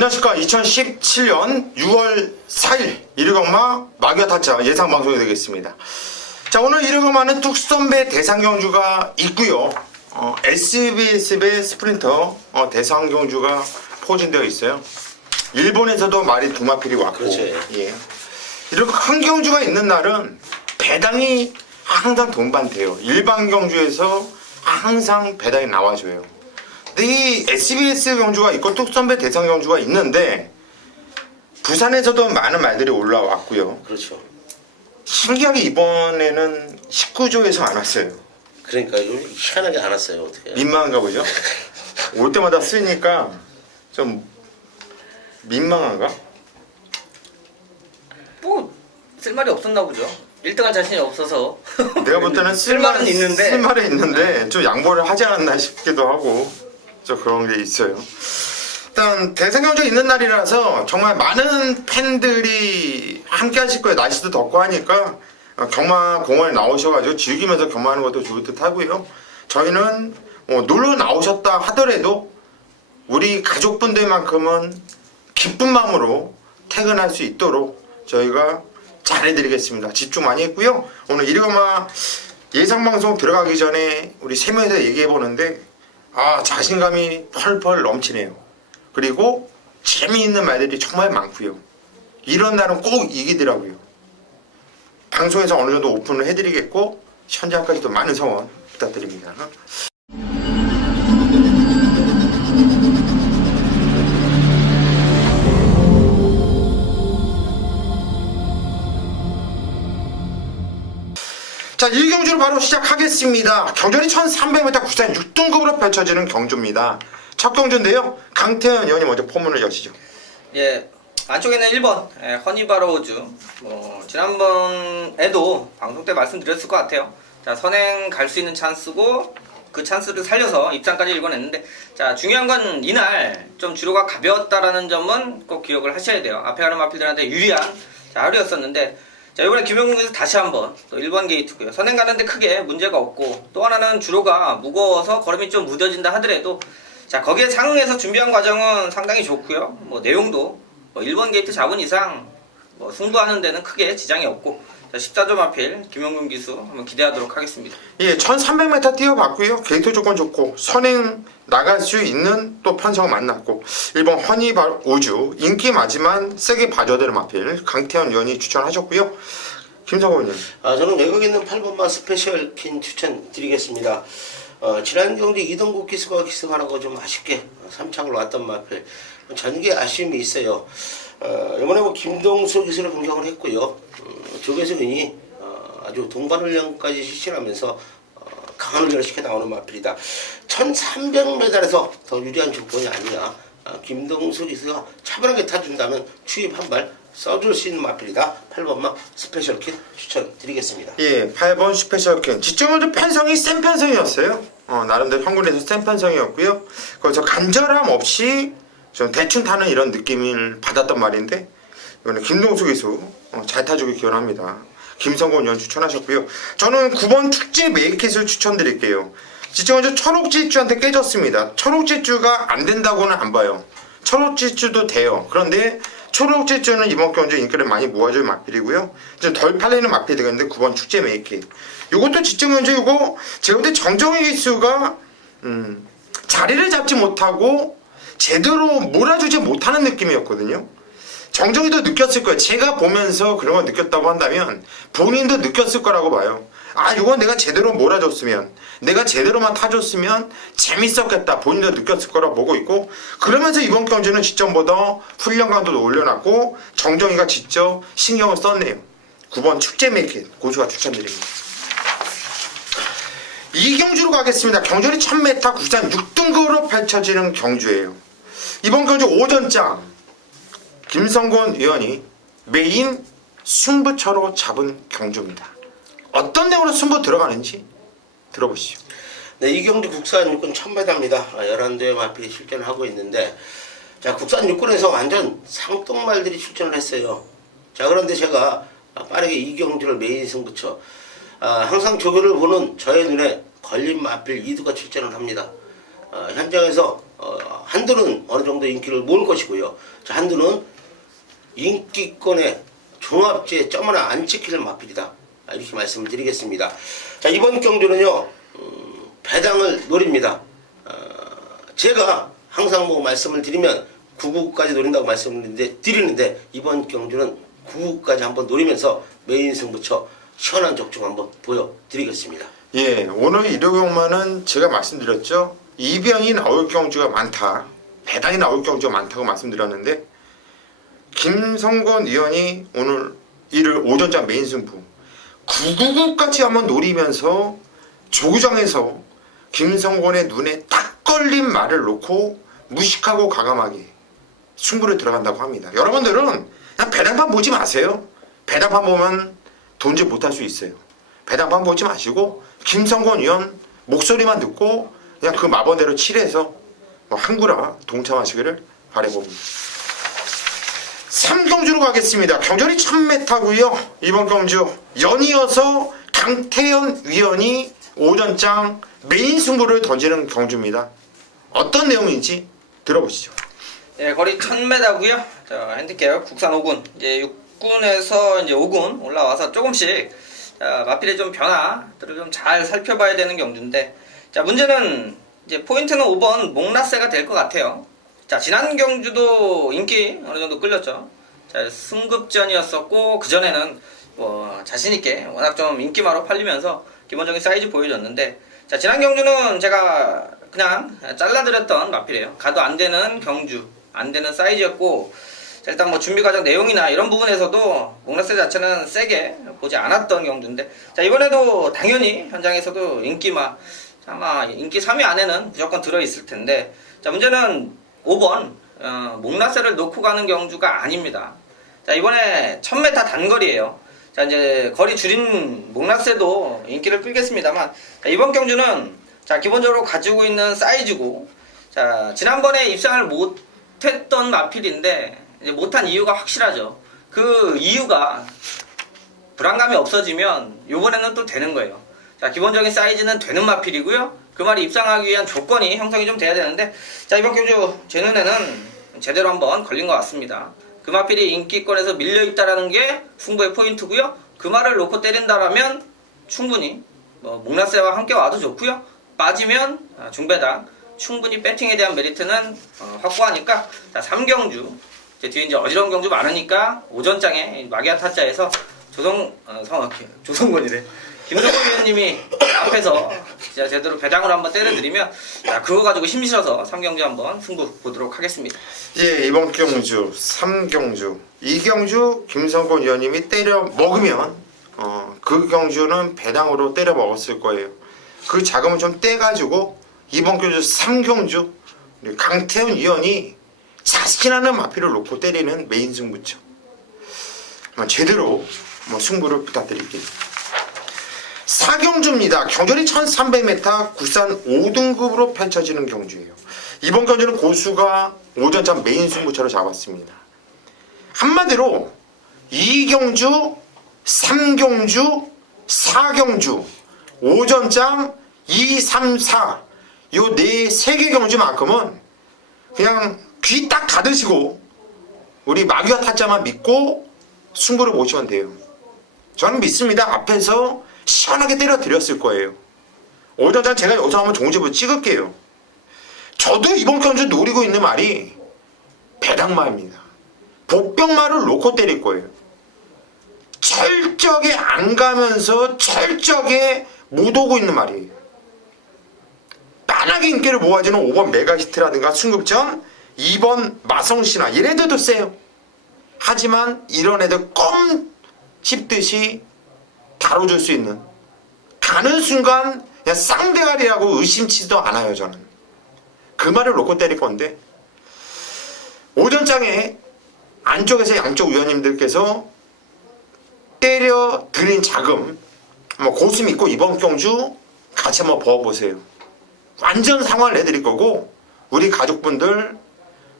안녕하십니까. 2017년 6월 4일 일요일경마 마기와 타짜 예상방송이 되겠습니다. 자, 오늘 일요일경마는 뚝선배 대상경주가 있고요. SBS배 스프린터 대상경주가 포진되어 있어요. 일본에서도 말이 두 마필이 왔고, 그렇죠. 예. 이렇게 큰 경주가 있는 날은 배당이 항상 동반돼요. 일반 경주에서 항상 배당이 나와줘요. 근데 이 SBS 경주가 있고 뚝선배 대상 경주가 있는데 부산에서도 많은 말들이 올라왔고요. 그렇죠. 신기하게 이번에는 19조에서 안 왔어요. 그러니까 이거 희한하게 안 왔어요. 어떻게? 민망한가 보죠? 올 때마다 쓰니까 좀 민망한가? 뭐 쓸말이 없었나 보죠. 1등할 자신이 없어서. 내가 볼 때는 쓸말은 있는데. 쓸말은 있는데 좀 양보를 하지 않았나 싶기도 하고 좀 그런 게 있어요. 일단 대상경주 있는 날이라서 정말 많은 팬들이 함께 하실 거예요. 날씨도 덥고 하니까 경마 공원에 나오셔가지고 즐기면서 경마하는 것도 좋을 듯 하고요. 저희는 놀러 나오셨다 하더라도 우리 가족분들만큼은 기쁜 마음으로 퇴근할 수 있도록 저희가 잘해드리겠습니다. 집중 많이 했고요. 오늘 일요일경마 예상방송 들어가기 전에 우리 세 명이서 얘기해보는데 자신감이 펄펄 넘치네요. 그리고 재미있는 말들이 정말 많고요. 이런 날은 꼭 이기더라고요. 방송에서 어느 정도 오픈을 해드리겠고 현장까지도 많은 성원 부탁드립니다. 자, 1경주로 바로 시작하겠습니다. 경전이 1300m 구산 6등급으로 펼쳐지는 경주입니다. 첫 경주인데요. 강태현 의원이 먼저 포문을 여시죠. 예, 안쪽에는 1번 허니바로우즈. 지난번에도 방송 때 말씀드렸을 것 같아요. 자, 선행 갈 수 있는 찬스고 그 찬스를 살려서 입장까지 읽어냈는데, 자, 중요한 건 이날 좀 주로가 가벼웠다라는 점은 꼭 기억을 하셔야 돼요. 앞에 가는 마필들한테 유리한 하루였었는데, 자, 이번에 김영국에서 다시 한번 또 1번 게이트고요. 선행 가는데 크게 문제가 없고, 또 하나는 주로가 무거워서 걸음이 좀 무뎌진다 하더라도, 자, 거기에 상응해서 준비한 과정은 상당히 좋고요. 내용도 1번 게이트 잡은 이상 승부하는 데는 크게 지장이 없고, 자, 14점 앞필 김영국 기수 한번 기대하도록 하겠습니다. 예, 1300m 뛰어봤고요. 게이트 조건 좋고 선행 나갈 수 있는 또 편성을 만났고 1번 허니바로우즈 인기 많지만 세게 봐줘야 마필 강태현 의원이 추천하셨고요. 김성호 의원. 저는 외곽에 있는 8번마 스페셜 킨 추천 드리겠습니다. 지난 경주 이동국 기수가 기승하라고 좀 아쉽게 3창으로 왔던 마필 전개 아쉬움이 있어요. 이번에 김동수 기수를 공격을 했고요. 조계수 의원이 아주 동반훈련까지 실시하면서 강한 훈련을 시켜 나오는 마필이다. 1300m에서 더 유리한 조건이 아니냐. 김동수 기수가 차분하게 타준다면 추입 한 발 써줄 수 있는 마필이다. 8번마 스페셜 킷 추천드리겠습니다. 예, 8번 스페셜 킷. 지점은 편성이 센 편성이었어요. 나름대로 한군에서 센 편성이었고요. 그래서 간절함 없이 좀 대충 타는 이런 느낌을 받았단 말인데 이번에 김동수 기수 잘 타주길 기원합니다. 김성곤 의원 추천하셨고요. 저는 9번 축제 메이킷을 추천드릴게요. 지금 철옥지주한테 깨졌습니다. 철옥지주가 안 된다고는 안 봐요. 철옥지주도 돼요. 그런데 철옥지주는 이번 경주에 인기를 많이 모아줄 마필이고요. 좀 덜 팔리는 마필이 되겠는데 9번 축제 메이킷. 이것도 지금 현재 이거 제가 볼 때 정정희 기수가 자리를 잡지 못하고 제대로 몰아주지 못하는 느낌이었거든요. 정정이도 느꼈을 거예요. 제가 보면서 그런 걸 느꼈다고 한다면 본인도 느꼈을 거라고 봐요. 이건 내가 제대로 몰아줬으면, 내가 제대로만 타줬으면 재밌었겠다. 본인도 느꼈을 거라고 보고 있고, 그러면서 이번 경주는 직전보다 훈련 강도도 올려놨고 정정이가 직접 신경을 썼네요. 9번 축제 메이킷 고수가 추천드립니다. 이 경주로 가겠습니다. 경전이 1000m 구산 6등급으로 펼쳐지는 경주예요. 이번 경주 오전장 김성곤 의원이 메인 승부처로 잡은 경주입니다. 어떤 내용으로 승부 들어가는지 들어보시죠. 네, 이 경주 국산 육군 1000m입니다. 11대의 마필이 출전을 하고 있는데, 자, 국산 육군에서 완전 상똥말들이 출전을 했어요. 자, 그런데 제가 빠르게 이 경주를 메인 승부처, 항상 조교를 보는 저의 눈에 걸린 마필 2두가 출전을 합니다. 현장에서 한두는 어느 정도 인기를 모을 것이고요. 자, 한두는 인기권의 종합지에 점 하나 안 찍힐 마필이다. 이렇게 말씀을 드리겠습니다. 자, 이번 경주는요, 배당을 노립니다. 제가 항상 뭐 말씀을 드리면 9구까지 노린다고 드리는데 이번 경주는 9구까지 한번 노리면서 메인 승부처 시원한 족중 한번 보여드리겠습니다. 예, 오늘 일요경마는 제가 말씀드렸죠. 이변이 나올 경주가 많다. 배당이 나올 경주가 많다고 말씀드렸는데 김성권 의원이 오늘 이를 오전장 메인 승부 999까지 한번 노리면서 조구장에서 김성권의 눈에 딱 걸린 말을 놓고 무식하고 과감하게 승부를 들어간다고 합니다. 여러분들은 그냥 배당판 보지 마세요. 배당판 보면 돈질 못할 수 있어요. 배당판 보지 마시고 김성권 의원 목소리만 듣고 그냥 그 마번대로 칠해서 한구라 동참하시기를 바라봅니다. 3경주로 가겠습니다. 경전이 1000m고요. 이번 경주 연이어서 강태현 위원이 오전장 메인 승부를 던지는 경주입니다. 어떤 내용인지 들어보시죠. 예, 거리 1000m고요. 자, 핸디캡 국산 5군 이제 6군에서 이제 5군 올라와서 조금씩 마필의 좀 변화들을 좀 잘 살펴봐야 되는 경주인데, 자, 문제는 이제 포인트는 5번 목라세가 될 것 같아요. 자, 지난 경주도 인기 어느 정도 끌렸죠. 자, 승급전이었었고 그 전에는 뭐 자신 있게 워낙 좀 인기마로 팔리면서 기본적인 사이즈 보여줬는데, 자, 지난 경주는 제가 그냥 잘라드렸던 마필이에요. 가도 안 되는 경주, 안 되는 사이즈였고, 자, 일단 뭐 준비 과정 내용이나 이런 부분에서도 목라세 자체는 세게 보지 않았던 경주인데, 자, 이번에도 당연히 현장에서도 인기마 아마 인기 3위 안에는 무조건 들어있을 텐데, 자, 문제는 5번 목라세를 놓고 가는 경주가 아닙니다. 자, 이번에 1000m 단거리예요. 자, 이제 거리 줄인 목라세도 인기를 끌겠습니다만, 자, 이번 경주는 자, 기본적으로 가지고 있는 사이즈고, 자, 지난번에 입상을 못했던 마필인데 이제 못한 이유가 확실하죠. 그 이유가 불안감이 없어지면 이번에는 또 되는 거예요. 자, 기본적인 사이즈는 되는 마필이고요. 그 말이 입상하기 위한 조건이 형성이 좀 돼야 되는데, 자, 이번 경주 제 눈에는 제대로 한번 걸린 것 같습니다. 그 마필이 인기권에서 밀려있다라는 게 승부의 포인트고요. 그 말을 놓고 때린다라면 충분히 뭐 목라세와 함께 와도 좋고요. 빠지면 중배당 충분히 배팅에 대한 메리트는 확보하니까, 자, 3경주 뒤에 이제 어지러운 경주 많으니까 오전장에 마기아 타짜에서 조성권이래. 김성권 위원님이 앞에서 진짜 제대로 배당으로 한번 때려드리면, 자, 그거 가지고 힘 실어서 3경주 한번 승부 보도록 하겠습니다. 예, 이번 경주 3경주 2경주 김성권 위원님이 때려 먹으면 그 경주는 배당으로 때려 먹었을 거예요. 그 자금을 좀 떼가지고 이번 경주 3경주 강태훈 위원이 자신하는 마필을 놓고 때리는 메인 승부처 제대로 승부를 부탁드릴게요. 4경주입니다. 경전이 1300m 국산 5등급으로 펼쳐지는 경주예요. 이번 경주는 고수가 오전장 메인 승부처를 잡았습니다. 한마디로 2경주, 3경주, 4경주, 오전장 2, 3, 4 요 세 개 경주만큼은 그냥 귀 딱 닫으시고 우리 마귀와 타짜만 믿고 승부를 보시면 돼요. 저는 믿습니다. 앞에서 시원하게 때려드렸을 거예요. 오전장 제가 여기서 한번 종지부 찍을게요. 저도 이번 경주 노리고 있는 말이 배당마입니다. 복병마를 놓고 때릴 거예요. 철저하게 안 가면서 철저하게 못 오고 있는 말이에요. 빠르게 인기를 모아주는 5번 메가히트라든가 승급전, 2번 마성씨나 얘네들도 세요. 하지만 이런 애들 껌 씹듯이 다뤄줄 수 있는, 가는 순간 그냥 쌍대가리라고 의심치지도 않아요. 저는 그 말을 놓고 때릴 건데, 오전장에 안쪽에서 양쪽 위원님들께서 때려 드린 자금 고수 믿고 이번 경주 같이 한번 버어보세요. 완전 상황을 내드릴 거고, 우리 가족분들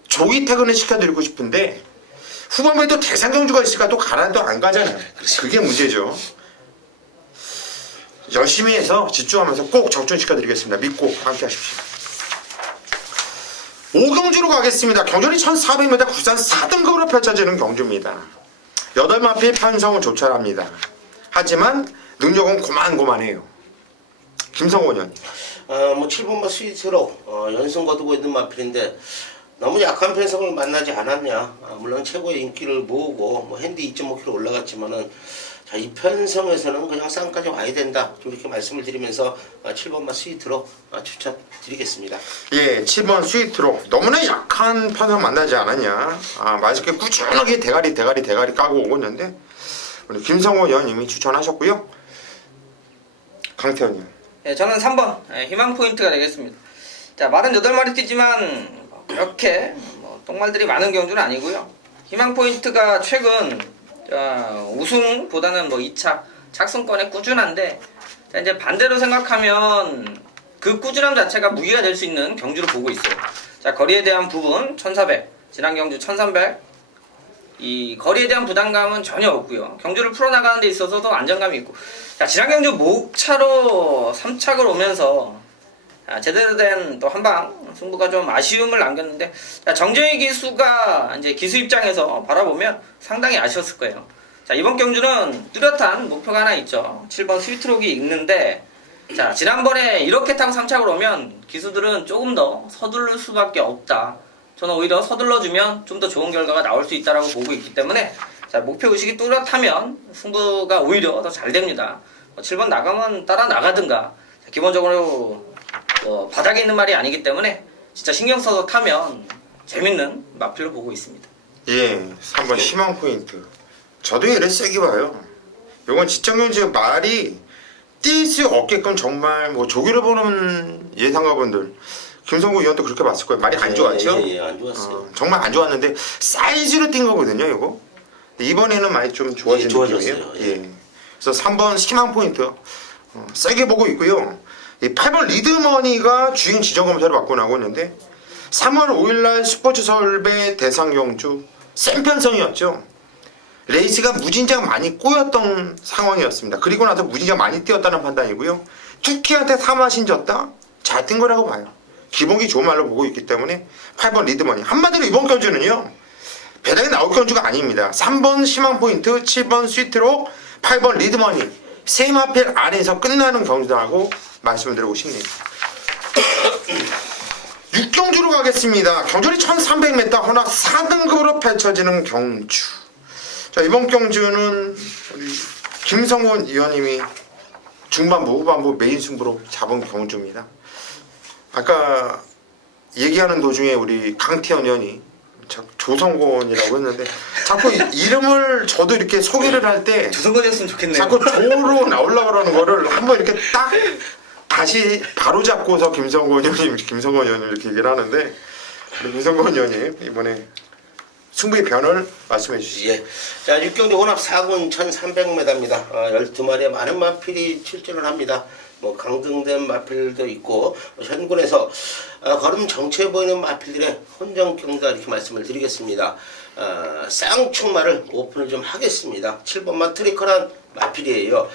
조기 퇴근을 시켜드리고 싶은데 후반부에 또 대상 경주가 있으니까 또 가라도 안 가잖아요. 그게 문제죠. 열심히 해서 집중하면서 꼭 적중시켜드리겠습니다. 믿고 함께 하십시오. 5경주로 가겠습니다. 경전이 1400m 국산 4등급으로 펼쳐지는 경주입니다. 8마필 편성은 조철합니다. 하지만 능력은 고만고만해요. 김성원 의원. 뭐 7번마 스위트로 연승 거두고 있는 마필인데 너무 약한 편성을 만나지 않았냐. 물론 최고의 인기를 모으고 뭐 핸디 2.5km 올라갔지만은 자, 이 편성에서는 그냥 쌍까지 와야 된다. 좀 이렇게 말씀을 드리면서 7번마 스위트로 추천드리겠습니다. 예, 7번 스위트로 너무나 약한 편성 만나지 않았냐. 맛있게 꾸준하게 대가리 까고 오고 있는데 우리 김성원 의원님이 추천하셨고요. 강태현님. 네, 저는 3번 희망 포인트가 되겠습니다. 자, 48마리 뛰지만 그렇게 똥말들이 많은 경주는 아니고요. 희망 포인트가 최근 우승보다는 2차 착승권에 꾸준한데, 자, 이제 반대로 생각하면 그 꾸준함 자체가 무기가 될 수 있는 경주로 보고 있어요. 자, 거리에 대한 부분 1400, 지난 경주 1300, 이 거리에 대한 부담감은 전혀 없고요. 경주를 풀어나가는 데 있어서도 안정감이 있고, 자, 지난 경주 목차로 3착을 오면서 제대로 된 또 한방 승부가 좀 아쉬움을 남겼는데, 자, 정재희 기수가 이제 기수 입장에서 바라보면 상당히 아쉬웠을 거예요. 자, 이번 경주는 뚜렷한 목표가 하나 있죠. 7번 스위트록이 있는데, 자, 지난번에 이렇게 타고 3착을 오면 기수들은 조금 더 서두를 수밖에 없다. 저는 오히려 서둘러주면 좀 더 좋은 결과가 나올 수 있다라고 보고 있기 때문에, 자, 목표 의식이 뚜렷하면 승부가 오히려 더 잘 됩니다. 7번 나가면 따라 나가든가. 자, 기본적으로 바닥에 있는 말이 아니기 때문에 진짜 신경 써서 타면 재밌는 마필로 보고 있습니다. 예, 3번 희망 포인트. 저도 얘를 세게 봐요. 요건 지정경주 말이 뛸 수 없게끔 정말 조기를 보는 예상가분들 김성구 의원도 그렇게 봤을 거예요. 말이 안 좋았죠? 예, 안 좋았어요. 정말 안 좋았는데 사이즈로 뛴 거거든요, 이거. 이번에는 많이 좀 좋아진 느낌이에요. 예. 그래서 3번 희망 포인트 세게 보고 있고요. 이 8번 리드머니가 주행 지정 검사를 받고 나오고 있는데 3월 5일날 스포츠 서울배 대상 경주 센 편성이었죠. 레이스가 무진장 많이 꼬였던 상황이었습니다. 그리고 나서 무진장 많이 뛰었다는 판단이고요. 투키한테 3화신 졌다? 잘 뛴 거라고 봐요. 기본기 좋은 말로 보고 있기 때문에 8번 리드머니. 한마디로 이번 경주는요, 배당에 나올 경주가 아닙니다. 3번 희망포인트, 7번 스위트로, 8번 리드머니 세 마필 안에서 끝나는 경주라고 말씀을 드리고 싶네요. 6경주로 가겠습니다. 경주리 1300m 혼합 4등급으로 펼쳐지는 경주. 자, 이번 경주는 우리 김성원 의원님이 중반부 후반부 메인 승부로 잡은 경주입니다. 아까 얘기하는 도중에 우리 강태현 의원이 조성곤이라고 했는데 자꾸 이름을 저도 이렇게 소개를 할 때 조성곤이었으면 좋겠네요. 자꾸 조로 나오려고 그러는 거를 한번 이렇게 딱 다시 바로 잡고서 김성곤 의원님 이렇게 얘기를 하는데, 우리 김성곤 의원님 이번에 승부의 변을 말씀해 주시죠. 예. 자, 6경주 혼합 4군 1300m입니다. 12마리의 많은 마필이 출전을 합니다. 강등된 마필도 있고, 현군에서 걸음 정체 보이는 마필들의 혼정 경다 이렇게 말씀을 드리겠습니다. 쌍충마를 오픈을 좀 하겠습니다. 7번마 트리커란 마필이에요.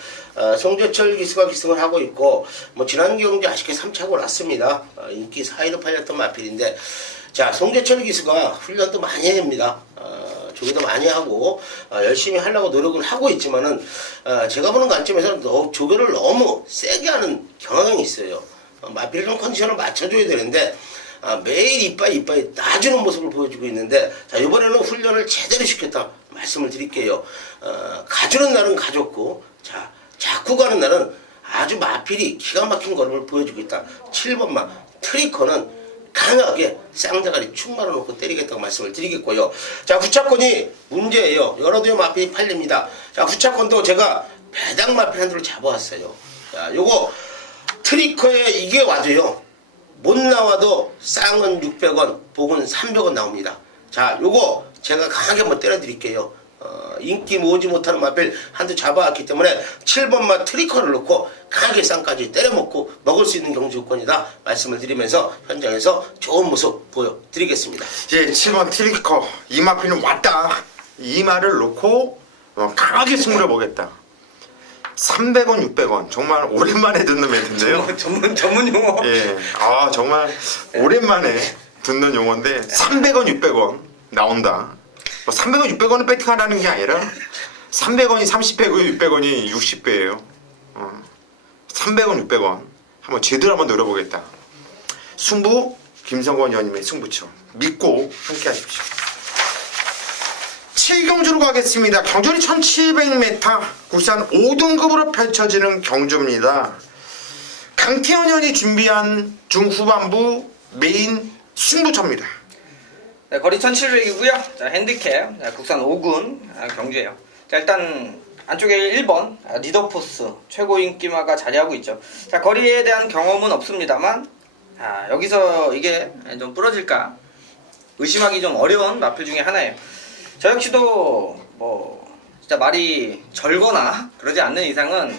송재철 기수가 기승을 하고 있고, 지난 경기 아쉽게 3차고 났습니다. 인기 4위로 팔렸던 마필인데, 자, 송재철 기수가 훈련도 많이 합니다. 조기도 많이 하고 열심히 하려고 노력을 하고 있지만은 제가 보는 관점에서는 조교를 너무 세게 하는 경향이 있어요. 마필이랑 컨디션을 맞춰줘야 되는데 매일 이빠이 놔주는 모습을 보여주고 있는데, 자, 이번에는 훈련을 제대로 시켰다 말씀을 드릴게요. 가주는 날은 가졌고, 자, 자꾸 가는 날은 아주 마필이 기가 막힌 걸음을 보여주고 있다. 7번마 트리커는 강하게 쌍대가리 축 말아놓고 때리겠다고 말씀을 드리겠고요. 자, 후차권이 문제예요. 여러 대의 마필이 팔립니다. 자, 후차권도 제가 배당 마필 한 대로 잡아왔어요. 자, 요거 트리커에 이게 와도요, 못 나와도 쌍은 600원, 복은 300원 나옵니다. 자, 요거 제가 강하게 한번 때려드릴게요. 인기 모으지 못하는 마필 한 대 잡아왔기 때문에 7번마 트리커를 넣고 강하게 쌍까지 때려먹고 먹을 수 있는 경주권이다 말씀을 드리면서 현장에서 좋은 모습 보여드리겠습니다. 예, 7번 트리커 이 마필은 왔다. 이 말을 놓고 강하게 승부를 보겠다. 300원, 600원 정말 오랜만에 듣는 멘트인데요. 전문 용어. 예, 정말 오랜만에 듣는 용어인데 300원, 600원 나온다. 뭐 300원, 600원은 배팅하라는 게 아니라 300원이 30배고 600원이 60배예요. 300원, 600원 한번 제대로 한번 노려보겠다. 승부 김성권 의원님의 승부처 믿고 함께 하십시오. 7경주로 가겠습니다. 경주는 1700m 국산 5등급으로 펼쳐지는 경주입니다. 강태현 의원이 준비한 중후반부 메인 승부처입니다. 네, 거리 1700이고요. 자, 핸디캡 국산 5군 경주예요. 자, 일단 안쪽에 1번 리더포스 최고 인기마가 자리하고 있죠. 자, 거리에 대한 경험은 없습니다만 여기서 이게 좀 부러질까 의심하기 좀 어려운 마필 중에 하나예요. 저 역시도 뭐 진짜 말이 절거나 그러지 않는 이상은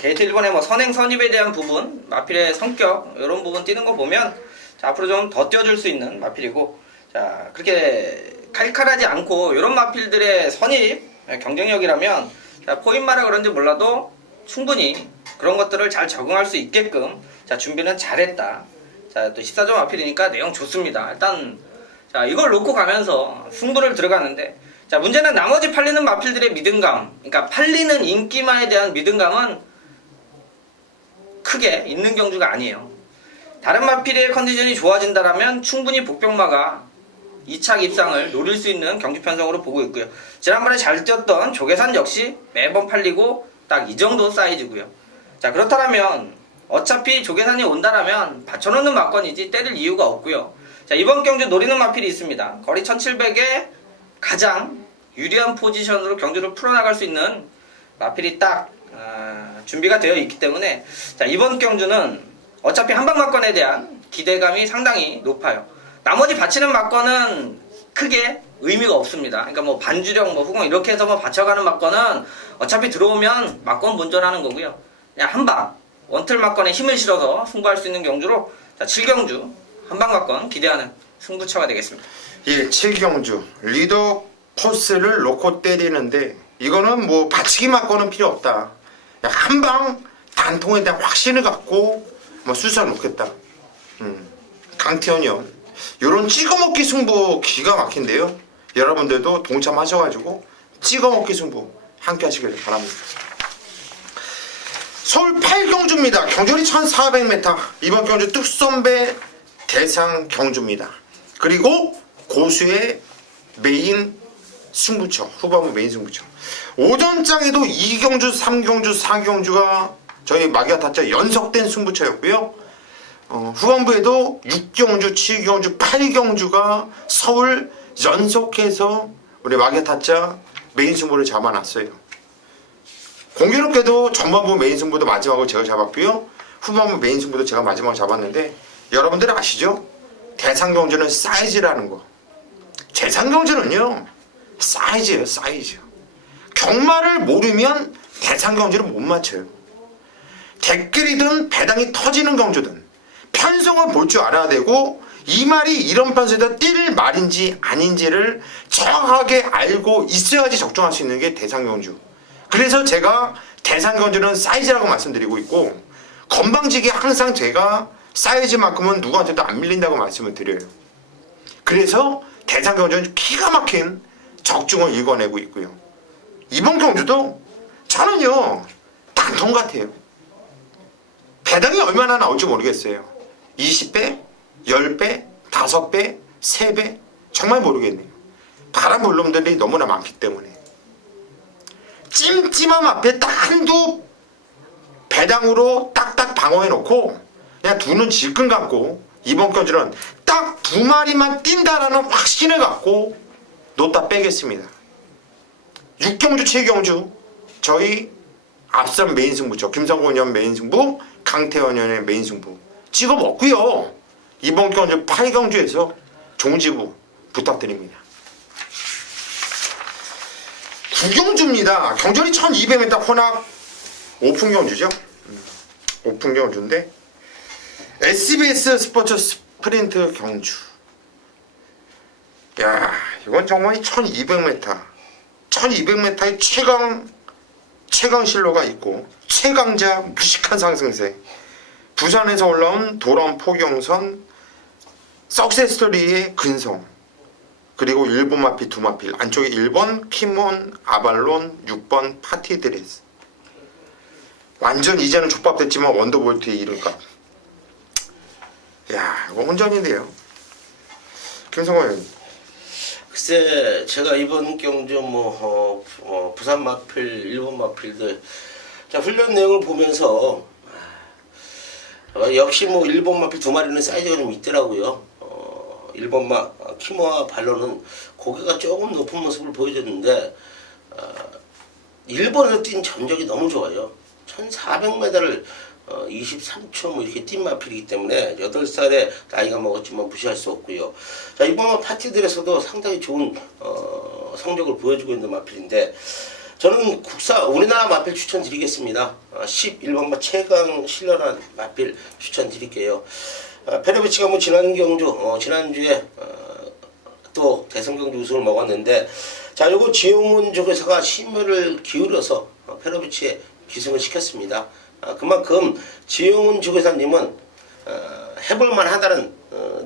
게이트 1번의 뭐 선행 선입에 대한 부분, 마필의 성격 이런 부분 뛰는 거 보면 자, 앞으로 좀 더 뛰어줄 수 있는 마필이고, 자 그렇게 칼칼하지 않고 이런 마필들의 선입 경쟁력이라면 자, 포인마라 그런지 몰라도 충분히 그런 것들을 잘 적응할 수 있게끔 자 준비는 잘했다. 자 또 14점 마필이니까 내용 좋습니다. 일단 자 이걸 놓고 가면서 승부를 들어가는데, 자 문제는 나머지 팔리는 마필들의 믿음감, 그러니까 팔리는 인기마에 대한 믿음감은 크게 있는 경주가 아니에요. 다른 마필의 컨디션이 좋아진다라면 충분히 복병마가 2착 입상을 노릴 수 있는 경주 편성으로 보고 있고요. 지난번에 잘 뛰었던 조계산 역시 매번 팔리고 딱 이 정도 사이즈고요. 자 그렇다면 어차피 조계산이 온다라면 받쳐놓는 막건이지 때릴 이유가 없고요. 자 이번 경주 노리는 마필이 있습니다. 거리 1700에 가장 유리한 포지션으로 경주를 풀어나갈 수 있는 마필이 딱 준비가 되어 있기 때문에 자 이번 경주는 어차피 한방 막건에 대한 기대감이 상당히 높아요. 나머지 받치는 막건은 크게 의미가 없습니다. 그러니까 뭐 반주령, 뭐 후공 이렇게 해서 뭐 받쳐가는 막건은 어차피 들어오면 막건 본전하는 거고요. 그냥 한방 원틀 막건에 힘을 실어서 승부할 수 있는 경주로 자 7경주 한방 막건 기대하는 승부처가 되겠습니다. 예, 7경주 리더 포스를 놓고 때리는데 이거는 뭐 받치기 맞고는 필요 없다. 한방 단통에 대한 확신을 갖고 뭐 수사 놓겠다. 강태현 의원 요런 찍어먹기 승부 기가 막힌데요. 여러분들도 동참하셔가지고 찍어먹기 승부 함께 하시길 바랍니다. 서울 8경주입니다. 경주리 1400m 이번 경주 뚝선배 대상 경주입니다. 그리고 고수의 메인 승부처, 후반부 메인 승부처. 오전장에도 2경주, 3경주, 4경주가 저희 마기아 타짜 연속된 승부처였고요. 후반부에도 6경주, 7경주, 8경주가 서울 연속해서 우리 마기아 타짜 메인 승부를 잡아놨어요. 공교롭게도 전반부 메인 승부도 마지막으로 제가 잡았고요. 후반부 메인 승부도 제가 마지막으로 잡았는데 여러분들 아시죠? 대상경주는 사이즈라는 거. 대상경주는요 사이즈예요. 사이즈. 경마를 모르면 대상경주를 못 맞춰요. 댓글이든 배당이 터지는 경주든 편성을 볼 줄 알아야 되고 이 말이 이런 편성에서 뛸 말인지 아닌지를 정확하게 알고 있어야지 적중할 수 있는 게 대상경주. 그래서 제가 대상경주는 사이즈라고 말씀드리고 있고 건방지게 항상 제가 사이즈만큼은 누구한테도 안 밀린다고 말씀을 드려요. 그래서 대상경주는 기가 막힌 적중을 읽어내고 있고요. 이번 경주도 저는요 단통 같아요. 배당이 얼마나 나올지 모르겠어요. 20배, 10배, 5배, 3배 정말 모르겠네요. 바람 볼 놈들이 너무나 많기 때문에 찜찜함 앞에 딱 한두 배당으로 딱딱 방어해놓고 그냥 두 눈 질끈 감고 이번 경주는 딱 2마리만 뛴다라는 확신을 갖고 놓다 빼겠습니다. 6경주, 7경주 저희 앞선 메인 승부죠. 김성곤 의원 메인 승부, 강태현 의원의 메인 승부 찍어 먹고요. 이번 경주 8경주에서 종지부 부탁드립니다. 9경주입니다. 경주리 1200m 혼합 오픈 경주죠. 오픈 경주인데 SBS 스포츠 스프린트 경주. 야, 이건 정말 1200m 1200m의 최강 실로가 있고 최강자 무식한 상승세. 부산에서 올라온 도란 포경선 석세스토리의 근성, 그리고 1번 마필, 2마필, 안쪽에 1번 키몬, 아발론, 6번 파티드레스. 완전 이제는 족밥됐지만 원더볼트의 이름값. 야, 이거 혼전인데요. 김성호 의원. 글쎄, 제가 이번 경주 부산 마필, 일본 마필들 자, 훈련 내용을 보면서 역시 일본 마필 두 마리는 사이즈가 좀 있더라고요. 일본 키모와 발로는 고개가 조금 높은 모습을 보여줬는데 일본에서 뛴 전적이 너무 좋아요. 1400m를 23초 이렇게 뛴 마필이기 때문에 8살에 나이가 먹었지만 무시할 수 없고요. 자, 이번 파티들에서도 상당히 좋은 성적을 보여주고 있는 마필인데 저는 우리나라 마필 추천드리겠습니다. 11번마 최강 신랄한 마필 추천드릴게요. 페로비치가 지난 경주, 지난주에 또 대선 경주 우승을 먹었는데, 자, 요거 지용훈 조교사가 심혈을 기울여서 페로비치에 기승을 시켰습니다. 그만큼 지용훈 조교사님은 해볼만 하다는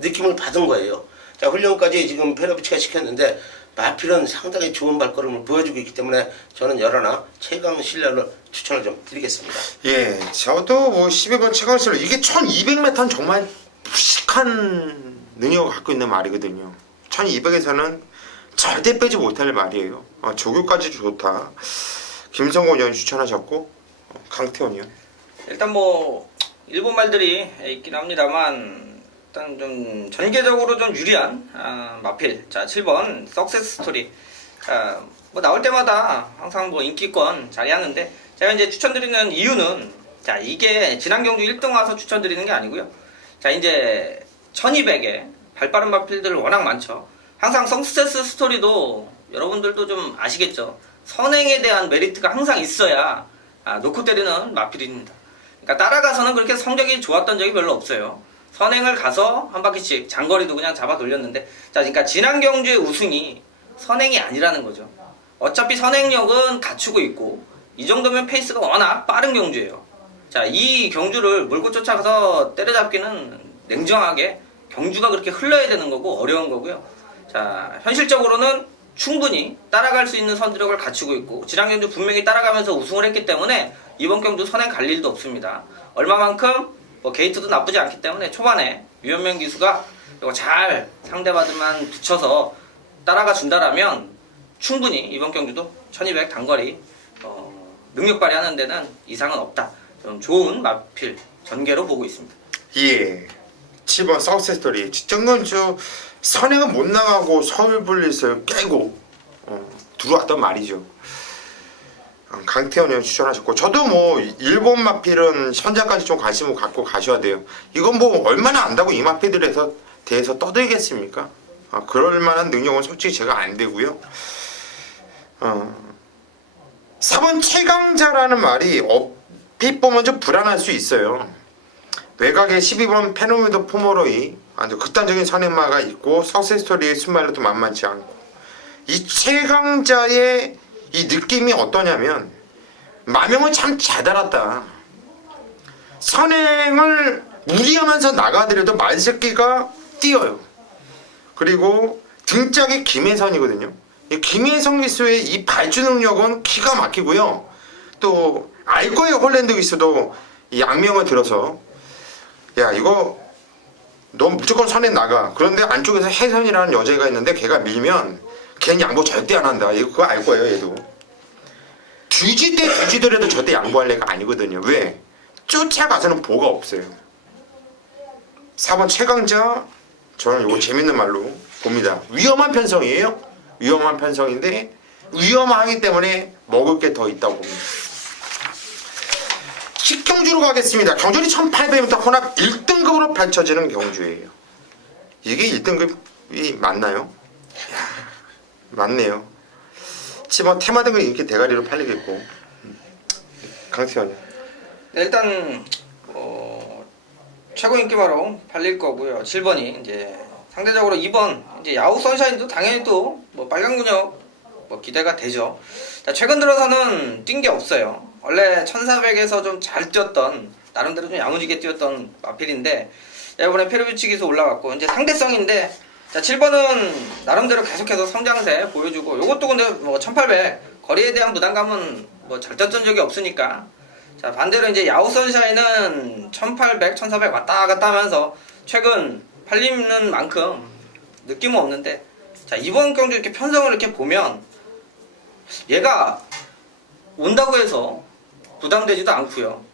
느낌을 받은 거예요. 자, 훈련까지 지금 페로비치가 시켰는데, 마필은 상당히 좋은 발걸음을 보여주고 있기 때문에 저는 열하나 최강 신뢰를 추천을 좀 드리겠습니다. 예, 저도 12번 최강 신뢰, 이게 1200m는 정말 무식한 능력을 갖고 있는 말이거든요. 1200에서는 절대 빼지 못할 말이에요. 조교까지 좋다. 김성호 의원 추천하셨고, 강태원 의원. 일단 일본 말들이 있긴 합니다만 일단 좀 전개적으로 좀 유리한 마필. 자, 7번 석세스 스토리. 자, 나올 때마다 항상 인기권 자리하는데 제가 이제 추천드리는 이유는, 자, 이게 지난 경주 1등 와서 추천드리는 게 아니고요. 자, 이제 1200에 발빠른 마필들 워낙 많죠. 항상 석세스 스토리도 여러분들도 좀 아시겠죠. 선행에 대한 메리트가 항상 있어야 놓고 때리는 마필입니다. 그러니까 따라가서는 그렇게 성적이 좋았던 적이 별로 없어요. 선행을 가서 한 바퀴씩 장거리도 그냥 잡아 돌렸는데, 자, 그러니까 지난 경주의 우승이 선행이 아니라는 거죠. 어차피 선행력은 갖추고 있고 이 정도면 페이스가 워낙 빠른 경주예요. 자, 이 경주를 몰고 쫓아가서 때려잡기는 냉정하게 경주가 그렇게 흘러야 되는 거고 어려운 거고요. 자, 현실적으로는 충분히 따라갈 수 있는 선두력을 갖추고 있고 지난 경주 분명히 따라가면서 우승을 했기 때문에 이번 경주 선행 갈 일도 없습니다. 얼마만큼 게이트도 나쁘지 않기 때문에 초반에 유현명 기수가 이거 잘 상대방들만 붙여서 따라가 준다라면 충분히 이번 경주도 1200 단거리 능력 발휘하는 데는 이상은 없다. 좀 좋은 마필 전개로 보고 있습니다. 예, 7번 석세스토리. 직전건주 선행은 못 나가고 서울블릿을 깨고 들어왔단 말이죠. 강태원 의원 추천하셨고, 저도 일본 마필은 현장까지 좀 관심을 갖고 가셔야 돼요. 이건 얼마나 안다고 이 마필들에 대해서 떠들겠습니까? 그럴 만한 능력은 솔직히 제가 안 되고요. 4번 최강자라는 말이 얼핏 보면 좀 불안할 수 있어요. 외곽에 12번 페노미더 포모로이 아주 극단적인 선행마가 있고 석세스토리의 순발력도 만만치 않고, 이 최강자의 이 느낌이 어떠냐면 마명을 참 잘 달았다. 선행을 무리하면서 나가더라도 말새끼가 뛰어요. 그리고 등짝이 김혜선이거든요. 이 김혜선 기수의 이 발주 능력은 기가 막히고요. 또 알 거예요. 홀랜드 기수도 이 악명을 들어서, 야, 이거 너 무조건 선행 나가. 그런데 안쪽에서 혜선이라는 여자가 있는데 걔가 밀면 걔는 양보 절대 안 한다. 이거 그거 알 거예요. 얘도 뒤지더라도 절대 양보할 애가 아니거든요. 왜? 쫓아가서는 보가 없어요. 4번 최강자, 저는 이거 재밌는 말로 봅니다. 위험한 편성이에요. 위험한 편성인데 위험하기 때문에 먹을 게 더 있다고 봅니다. 10경주로 가겠습니다. 경주는 1800m 혼합 1등급으로 펼쳐지는 경주예요. 이게 1등급이 맞나요? 이야, 맞네요. 7번 테마등은 이렇게 대가리로 팔리겠고. 강태원. 네, 일단 최고 인기마로 팔릴 거고요. 7번이 이제 상대적으로 2번 이제 야후 선샤인도 당연히 또 빨간 근육 기대가 되죠. 자, 최근 들어서는 뛴 게 없어요. 원래 1400에서 좀 잘 뛰었던, 나름대로 좀 야무지게 뛰었던 마필인데, 이번에 페로비치 기수 올라갔고 이제 상대성인데 자 7번은 나름대로 계속해서 성장세 보여주고 요것도 근데 뭐 1800 거리에 대한 부담감은 뭐 잘 떴던 적이 없으니까 자 반대로 이제 야후 선샤인은 1800, 1400 왔다 갔다 하면서 최근 팔리는 만큼 느낌은 없는데 자 이번 경주 이렇게 편성을 이렇게 보면 얘가 온다고 해서 부담되지도 않고요.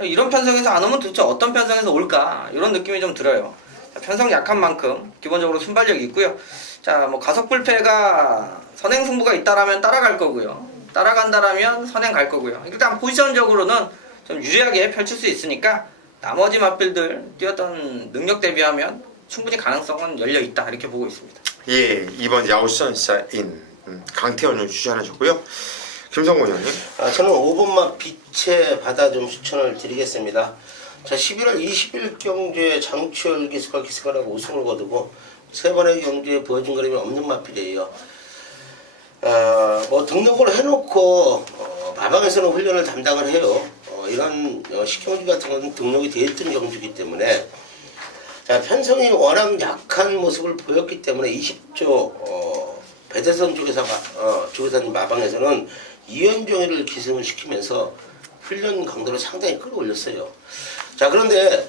이런 편성에서 안 오면 도대체 어떤 편성에서 올까 이런 느낌이 좀 들어요. 자, 편성 약한 만큼 기본적으로 순발력이 있고요. 자 뭐 가속 불패가 선행 승부가 있다라면 따라갈 거고요. 따라간다라면 선행 갈 거고요. 일단 포지션적으로는 좀 유리하게 펼칠 수 있으니까 나머지 마필들 뛰었던 능력 대비하면 충분히 가능성은 열려 있다 이렇게 보고 있습니다. 예, 이번 야후 선샤인 강태현을 추천하셨고요. 김성곤 의원님. 저는 5번마 빛의 바다 좀 추천을 드리겠습니다. 자, 11월 20일 경주에 장추열 기수가 기승을 하고 우승을 거두고 세 번의 경주에 버진거림이 없는 마필이에요. 뭐 등록을 해놓고 마방에서는 훈련을 담당을 해요. 이런 식경주 같은 것은 등록이 되어 있던 경주이기 때문에 자, 편성이 워낙 약한 모습을 보였기 때문에 20조 배대선 쪽에서 마방에서는 이현종이를 기승을 시키면서 훈련 강도를 상당히 끌어올렸어요. 자 그런데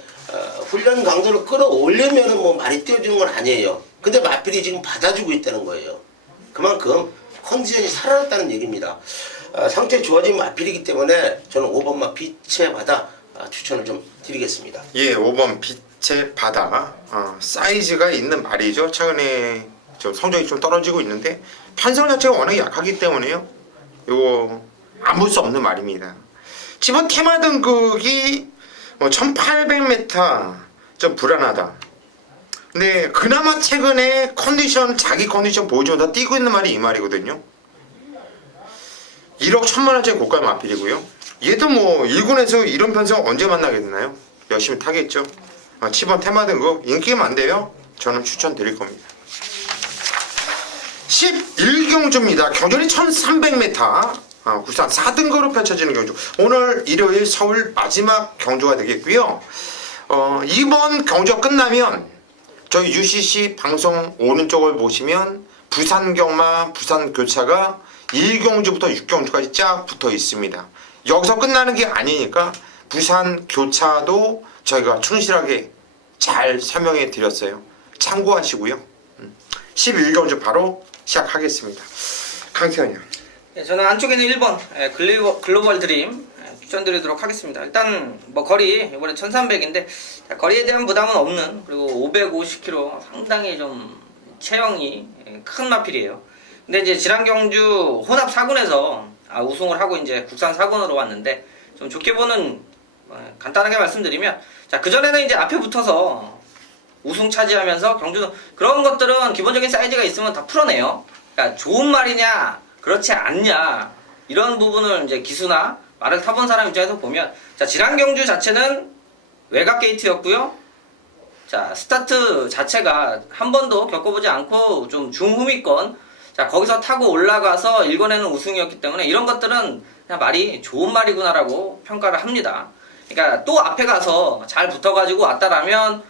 훈련 강도를 끌어올리면은 뭐 말이 띄워주는 건 아니에요. 근데 마필이 지금 받아주고 있다는 거예요. 그만큼 컨디션이 살아났다는 얘기입니다. 상태 좋아진 마필이기 때문에 저는 5번마 빛의 바다 추천을 좀 드리겠습니다. 예, 5번 빛의 바다. 사이즈가 있는 말이죠. 최근에 좀 성적이 좀 떨어지고 있는데 편성 자체가 워낙 약하기 때문에요. 이거 안 볼 수 없는 말입니다. 지금 테마 등극이 뭐 1800m 좀 불안하다. 근데 그나마 최근에 자기 컨디션 보여주면서 뛰고 있는 말이 이 말이거든요. 1억 1000만원짜리 고가 마필이고요. 얘도 뭐 1군에서 이런 편성 언제 만나겠나요? 열심히 타겠죠. 7번 테마 등극 인기가 많대요. 저는 추천드릴 겁니다. 11경주입니다. 경전이 1300m. 부산 4등거로 펼쳐지는 경주. 오늘 일요일 서울 마지막 경주가 되겠고요. 이번 경주가 끝나면 저희 UCC 방송 오른쪽을 보시면 부산 경마, 부산 교차가 1경주부터 6경주까지 쫙 붙어 있습니다. 여기서 끝나는 게 아니니까 부산 교차도 저희가 충실하게 잘 설명해 드렸어요. 참고하시고요. 11경주 바로 시작하겠습니다. 강태현이요. 예, 저는 안쪽에는 1번 글로벌 드림 추천드리도록 하겠습니다. 일단 뭐 거리 이번에 1300인데 거리에 대한 부담은 없는 그리고 550km 상당히 좀 체형이 큰 마필이에요. 근데 이제 지난 경주 혼합 4군에서 우승을 하고 이제 국산 4군으로 왔는데 좀 좋게 보는 간단하게 말씀드리면 자 그전에는 이제 앞에 붙어서 우승 차지하면서 경주는 그런 것들은 기본적인 사이즈가 있으면 다 풀어내요. 그러니까 좋은 말이냐 그렇지 않냐 이런 부분을 이제 기수나 말을 타본 사람 입장에서 보면 자 지난 경주 자체는 외곽 게이트였고요. 자 스타트 자체가 한 번도 겪어보지 않고 좀 중후미권 자 거기서 타고 올라가서 일궈내는 우승이었기 때문에 이런 것들은 그냥 말이 좋은 말이구나라고 평가를 합니다. 그러니까 또 앞에 가서 잘 붙어가지고 왔다라면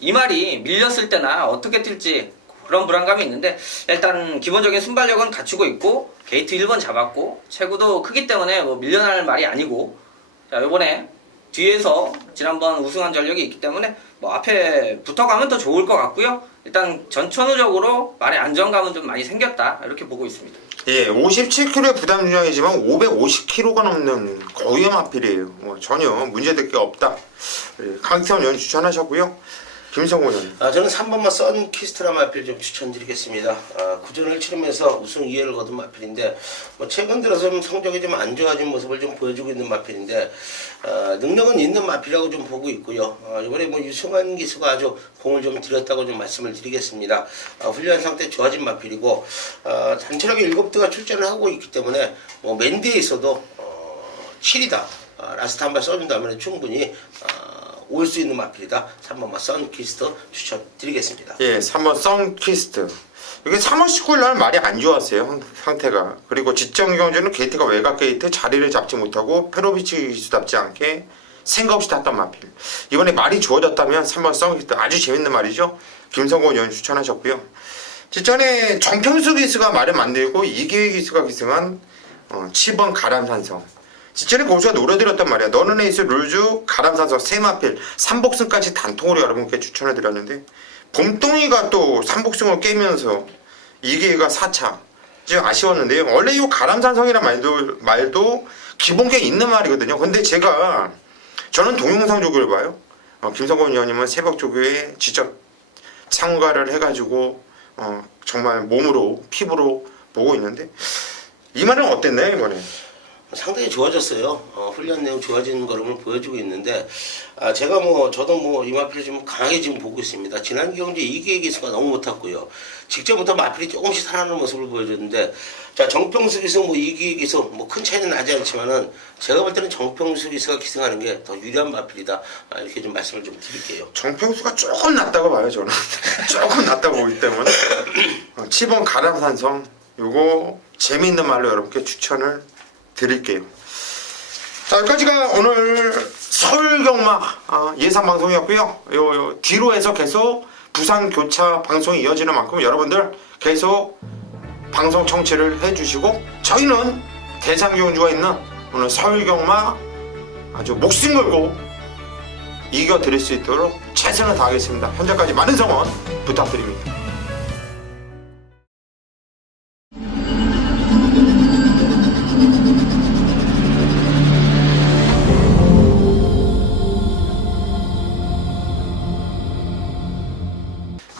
이 말이 밀렸을 때나 어떻게 뛸지 그런 불안감이 있는데 일단 기본적인 순발력은 갖추고 있고 게이트 1번 잡았고 체구도 크기 때문에 뭐 밀려날 말이 아니고 자 요번에 뒤에서 지난번 우승한 전력이 있기 때문에 뭐 앞에 붙어가면 더 좋을 것 같고요. 일단 전천후적으로 말의 안정감은 좀 많이 생겼다 이렇게 보고 있습니다. 예, 57kg의 부담 중량이지만 550kg가 넘는 거의 마필이에요. 뭐 전혀 문제될 게 없다. 예, 강태원 의원 추천하셨고요. 김성곤 의원. 저는 3번마 썬키스트라 마필 좀 추천드리겠습니다. 구전을 치르면서 우승 2회를 거둔 마필인데 뭐 최근 들어서 좀 성적이 좀 안 좋아진 모습을 좀 보여주고 있는 마필인데 능력은 있는 마필이라고 좀 보고 있고요. 이번에 뭐 유승환 기수가 아주 공을 좀 들였다고 좀 말씀을 드리겠습니다. 훈련 상태 좋아진 마필이고 단철하게 7대가 출전을 하고 있기 때문에 뭐 맨디에 있어도 7이다. 라스트 한 발 써준다면 충분히 올 수 있는 마필이다. 3번마 썬키스트 추천드리겠습니다. 예, 3번 썬키스트. 이게 3월 19일 날 말이 안 좋았어요. 상태가. 그리고 지정 경주는 게이트가 외곽 게이트 자리를 잡지 못하고 페로비치 기수답지 않게 생각 없이 탔던 마필. 이번에 말이 좋아졌다면 3번 썬기스 아주 재밌는 말이죠. 김성곤 의원이 추천하셨고요. 직전에 정평수 기수가 말을 만들고 이기회 기수가 기승한 7번 가람산성. 직전에 고수가 노려드렸단 말이야. 너는 에이스 룰주 가람산성 세마필 3복승까지 단통으로 여러분께 추천을 드렸는데 봄동이가 또 3복승을 깨면서 이기회가 4차. 좀 아쉬웠는데요. 원래 이 가람산성이란 말도 기본기에 있는 말이거든요. 근데 저는 동영상 조교를 봐요. 김성곤 의원님은 새벽 조교에 직접 참가를 해가지고 정말 몸으로 피부로 보고 있는데 이 말은 어땠나요 이번에? 상당히 좋아졌어요. 훈련 내용 좋아지는 걸음을 보여주고 있는데 저도 이 마필을 좀 강하게 지금 보고 있습니다. 지난 경기 이기회 기수가 너무 못했고요. 직전부터 마필이 조금씩 살아나는 모습을 보여줬는데 자 정평수 기수 이기회 기수 큰 차이는 나지 않지만은 제가 볼 때는 정평수 기수가 기승하는 게 더 유리한 마필이다. 이렇게 좀 말씀을 좀 드릴게요. 정평수가 조금 낫다고 봐요 저는. 조금 낫다고 보기 때문에 7번 가람산성 요거 재미있는 말로 여러분께 추천을 드릴게요. 자 여기까지가 오늘 서울경마 예상 방송이었고요. 요 뒤로 해서 계속 부산 교차 방송이 이어지는 만큼 여러분들 계속 방송 청취를 해주시고 저희는 대상경주가 있는 오늘 서울경마 아주 목숨 걸고 이겨드릴 수 있도록 최선을 다하겠습니다. 현재까지 많은 성원 부탁드립니다.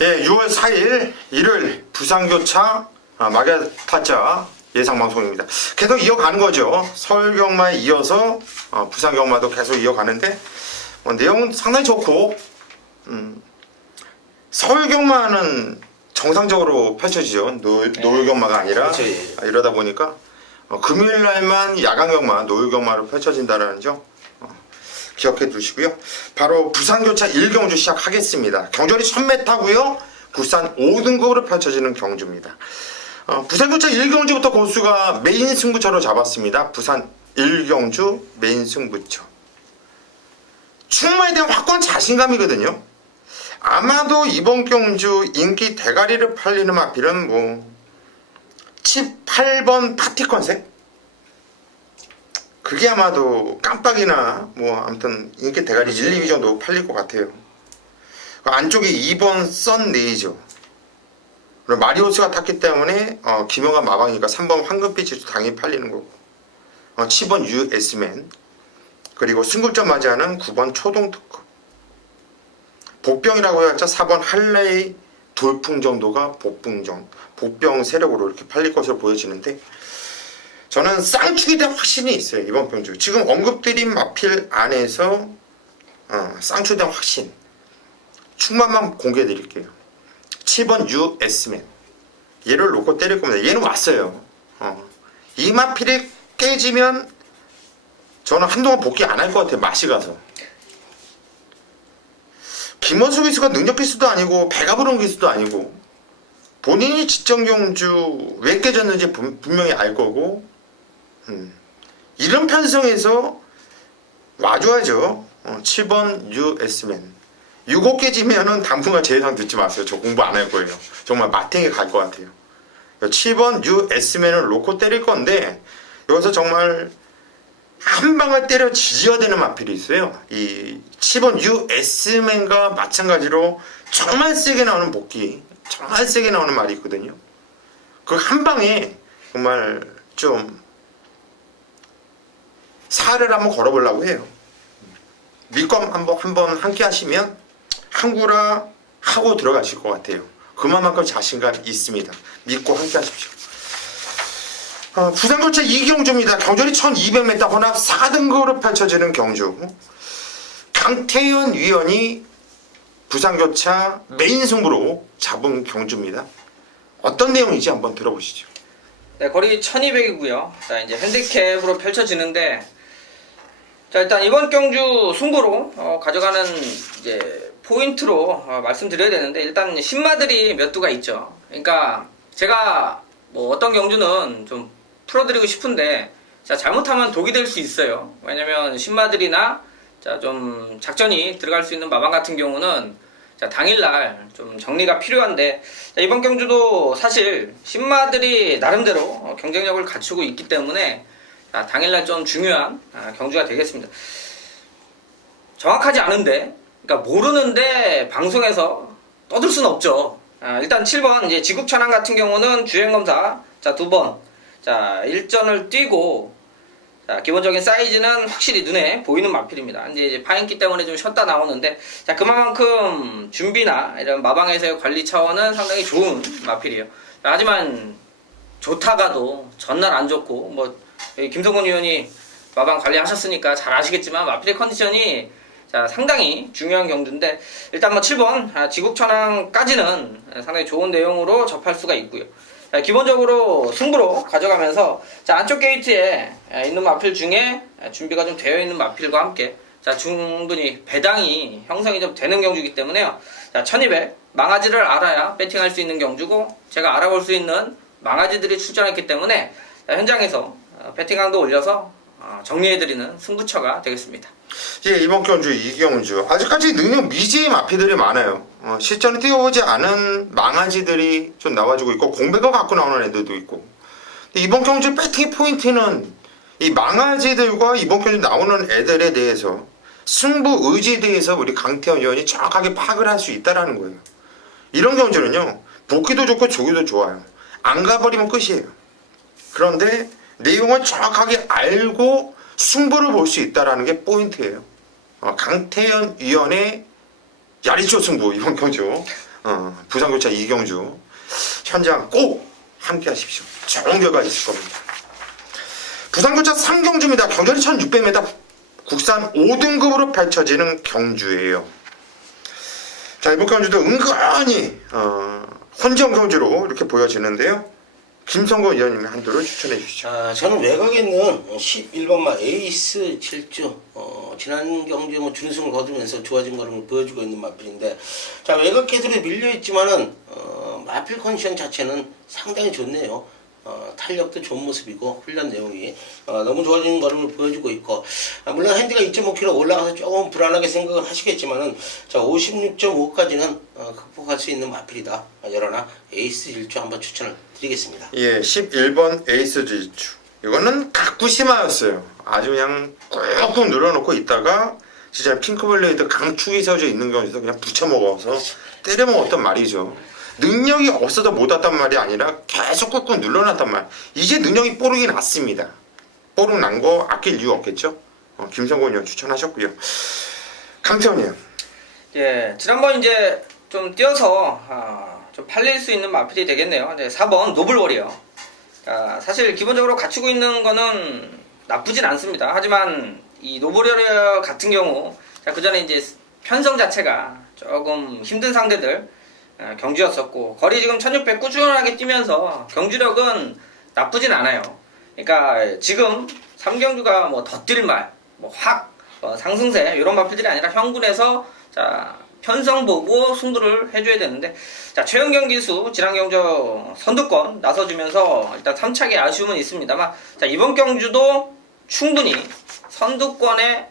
예, 6월 4일 일요일 부산교차 마개타짜 예상방송입니다. 계속 이어가는 거죠. 서울경마에 이어서 부산경마도 계속 이어가는데 내용은 상당히 좋고 서울경마는 정상적으로 펼쳐지죠. 노을경마가 아니라 그렇죠, 예. 이러다 보니까 금요일날만 야간경마, 노을경마로 펼쳐진다는 점 기억해 두시고요. 바로 부산교차 1경주 시작하겠습니다. 경주는 1000m고요. 굴산 5등급으로 펼쳐지는 경주입니다. 부산교차 1경주부터 고수가 메인 승부처로 잡았습니다. 부산 1경주 메인 승부처. 충마에 대한 확고한 자신감이거든요. 아마도 이번 경주 인기 대가리를 팔리는 마필은 8번 파티 컨셉? 그게 아마도 깜빡이나 아무튼 인기 대가리 1, 2위 정도 팔릴 것 같아요. 안쪽에 2번 썬 레이저 그리고 마리오스가 탔기 때문에 김영하 마방이니까 3번 황금빛이 당연히 팔리는 거고 7번 US맨 그리고 승급점 맞이하는 9번 초동특급 복병이라고 해야죠. 4번 할레이 돌풍 정도가 복병 세력으로 이렇게 팔릴 것으로 보여지는데 저는 쌍축에 대한 확신이 있어요. 이번 경주 지금 언급드린 마필 안에서 쌍축에 대한 확신 축만만 공개해 드릴게요. 7번 US맨 얘를 놓고 때릴 겁니다. 얘는 왔어요. 이 마필이 깨지면 저는 한동안 복귀 안 할 것 같아요. 맛이 가서. 김원수 기수가 능력 기수도 아니고 배가 부른 기수도 아니고 본인이 직전 경주 왜 깨졌는지 분명히 알 거고 이런 편성에서 와줘야죠. 7번 US맨 6호 깨지면은 당분간 제 예상 듣지 마세요. 저 공부 안 할 거예요. 정말 마탱이 갈 것 같아요. 7번 US맨을 놓고 때릴 건데 여기서 정말 한 방을 때려 지져야 되는 마필이 있어요. 이 7번 US맨과 마찬가지로 정말 세게 나오는 복귀 정말 세게 나오는 말이 있거든요. 그 한 방에 정말 좀 살을 한번 걸어보려고 해요. 믿고 한번 함께 하시면 한구라 하고 들어가실 것 같아요. 그만큼 자신감 있습니다. 믿고 함께 하십시오. 부산교차 2경주입니다. 경주이 1200m 혼합 4등급으로 펼쳐지는 경주. 강태현 위원이 부산교차 메인 승부로 잡은 경주입니다. 어떤 내용인지 한번 들어보시죠. 네, 거리 1200이고요. 자, 이제 핸디캡으로 펼쳐지는데 자, 일단 이번 경주 승부로 가져가는 이제 포인트로 말씀드려야 되는데 일단 신마들이 몇 두가 있죠. 그러니까 제가 어떤 경주는 좀 풀어드리고 싶은데 자, 잘못하면 독이 될 수 있어요. 왜냐면 신마들이나 자, 좀 작전이 들어갈 수 있는 마방 같은 경우는 자, 당일날 좀 정리가 필요한데 자, 이번 경주도 사실 신마들이 나름대로 경쟁력을 갖추고 있기 때문에 자, 당일날 좀 중요한 경주가 되겠습니다. 정확하지 않은데, 그러니까 모르는데 방송에서 떠들 수는 없죠. 일단 7번 이제 지국천왕 같은 경우는 주행검사 자 2번 자 일전을 뛰고 자 기본적인 사이즈는 확실히 눈에 보이는 마필입니다. 이제 파인기 때문에 좀 쉬었다 나오는데 자 그만큼 준비나 이런 마방에서의 관리 차원은 상당히 좋은 마필이에요. 자, 하지만 좋다가도 전날 안 좋고 뭐 김성곤 의원이 마방 관리하셨으니까 잘 아시겠지만 마필의 컨디션이 자, 상당히 중요한 경주인데 일단 뭐 7번 지국천왕까지는 상당히 좋은 내용으로 접할 수가 있고요. 자, 기본적으로 승부로 가져가면서 자, 안쪽 게이트에 있는 마필 중에 준비가 좀 되어 있는 마필과 함께 자, 충분히 배당이 형성이 좀 되는 경주이기 때문에요. 자, 1200 망아지를 알아야 배팅할 수 있는 경주고 제가 알아볼 수 있는 망아지들이 출전했기 때문에 자, 현장에서 배팅강도 올려서 정리해드리는 승부처가 되겠습니다. 예, 이번 경주 이경주 아직까지 능력 미지의 마피들이 많아요. 실전에 뛰어오지 않은 망아지들이 좀 나와주고 있고 공백을 갖고 나오는 애들도 있고. 근데 이번 경주 배팅 포인트는 이 망아지들과 이번 경주 나오는 애들에 대해서 승부 의지에 대해서 우리 강태현 의원이 정확하게 파악을 할 수 있다라는 거예요. 이런 경주는요 보기도 좋고 조기도 좋아요. 안 가버리면 끝이에요. 그런데 내용을 정확하게 알고 승부를 볼 수 있다는 게 포인트예요. 강태현 위원의 야리쇼 승부 이번 경주 부산교차 이경주 현장 꼭 함께 하십시오. 좋은 결과 있을 겁니다. 부산교차 3경주입니다. 경전이 1600m 국산 5등급으로 펼쳐지는 경주예요. 자, 이번 경주도 은근히 혼전 경주로 이렇게 보여지는데요. 김성곤 의원님이 한도를 추천해 주시죠. 저는 외곽에 있는 11번마 에이스 7주 지난 경주에 뭐 준승을 거두면서 좋아진 걸음을 보여주고 있는 마필인데 자 외곽 개들에 밀려있지만은 마필 컨디션 자체는 상당히 좋네요. 탄력도 좋은 모습이고 훈련 내용이 너무 좋아지는 걸음을 보여주고 있고 물론 핸디가 2.5kg 올라가서 조금 불안하게 생각을 하시겠지만은 자 56.5까지는 극복할 수 있는 마필이다. 여러나 에이스 질주 한번 추천을 드리겠습니다. 예, 11번 에이스 질주 이거는 가쿠시마였어요. 아주 그냥 꾹꾹 눌러놓고 있다가 진짜 핑크블레이드 강축이 세워져 있는 경우에서 그냥 붙여먹어서 때려먹었단 말이죠. 능력이 없어서 못 왔단 말이 아니라 계속 꾹꾹 눌러놨단 말. 이제 능력이 뽀록이 났습니다. 뽀록 난 거 아낄 이유 없겠죠? 김성곤 의원 추천하셨고요. 강태현 의원. 예, 지난번 이제 좀 뛰어서 좀 팔릴 수 있는 마필이 되겠네요. 이제 4번 노블워리어. 사실 기본적으로 갖추고 있는 거는 나쁘진 않습니다. 하지만 이 노블워리어 같은 경우 그 전에 이제 편성 자체가 조금 힘든 상대들 경주였었고 거리 지금 1600 꾸준하게 뛰면서 경주력은 나쁘진 않아요. 그러니까 지금 3경주가 뭐 덧뛸말, 상승세 이런 마필들이 아니라 형군에서 자 편성 보고 승부를 해줘야 되는데 자 최은경 기수 지난 경주 선두권 나서주면서 일단 3차기 아쉬움은 있습니다만 자 이번 경주도 충분히 선두권에서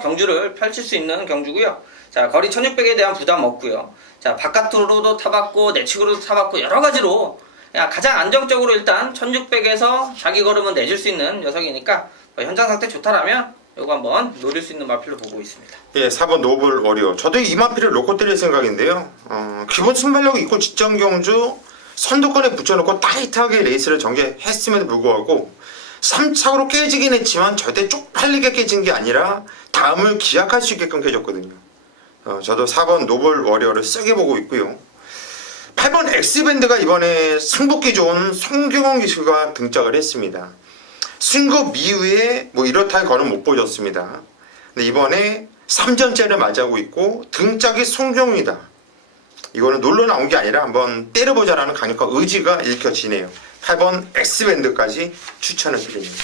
경주를 펼칠 수 있는 경주고요. 자 거리 1600에 대한 부담 없고요. 자 바깥으로도 타봤고 내측으로도 타봤고 여러가지로 가장 안정적으로 일단 1600에서 자기 걸음은 내줄 수 있는 녀석이니까 현장 상태 좋다라면 요거 한번 노릴 수 있는 마필로 보고 있습니다. 예, 4번 노블 워리어. 저도 이 마필을 놓고 때릴 생각인데요. 기본 순발력이 있고 직전 경주 선두권에 붙여놓고 타이트하게 레이스를 전개했음에도 불구하고 3차로 깨지긴 했지만 절대 쪽팔리게 깨진 게 아니라 다음을 기약할 수 있게끔 깨졌거든요. 저도 4번 노블 워리어를 세게 보고 있고요. 8번 엑스밴드가 이번에 승복기 좋은 송경원 기수가 등장을 했습니다. 승급 이후에 뭐 이렇다 할 거는 못 보여줬습니다. 근데 이번에 3전째를 맞이하고 있고 등짝이 송경이다. 이거는 놀러 나온 게 아니라 한번 때려보자라는 강력한 의지가 읽혀지네요. 8번 엑스밴드까지 추천을 드립니다.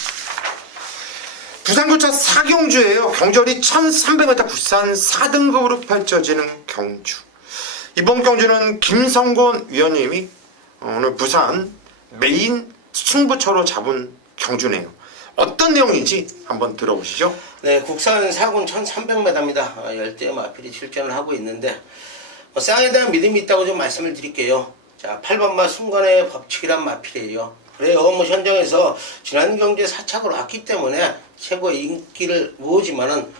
부산교차 4경주예요. 경절이 1300m 국산 4등급으로 펼쳐지는 경주. 이번 경주는 김성곤 위원님이 오늘 부산 메인 승부처로 잡은 경주네요. 어떤 내용인지 한번 들어보시죠. 네, 국산 사군 1300m입니다. 열대 마필이 출전을 하고 있는데 쌍에 대한 믿음이 있다고 좀 말씀을 드릴게요. 자, 8번마 순간의 법칙이란 마필이에요. 그래요. 현장에서 지난 경기에 4착을 왔기 때문에 최고의 인기를 모으지만은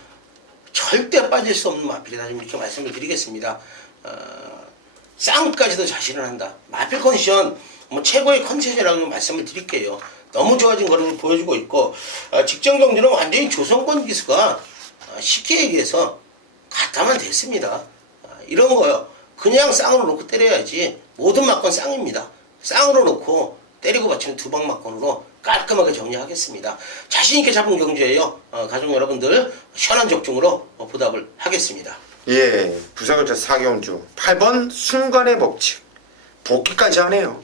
절대 빠질 수 없는 마필이다. 좀 이렇게 말씀을 드리겠습니다. 쌍까지도 자신을 한다. 마필 컨디션 최고의 컨디션이라고 좀 말씀을 드릴게요. 너무 좋아진 거를 보여주고 있고 직전 경기는 완전히 조성권 기수가 쉽게 얘기해서 갖다만 됐습니다. 이런 거요. 그냥 쌍으로 놓고 때려야지 모든 막건 쌍입니다. 쌍으로 놓고 때리고 받치는 두방 막건으로 깔끔하게 정리하겠습니다. 자신있게 잡은 경주예요. 가족 여러분들 시원한 적중으로 보답을 하겠습니다. 예, 부산거차 4경주 8번 순간의 법칙 복귀까지 하네요.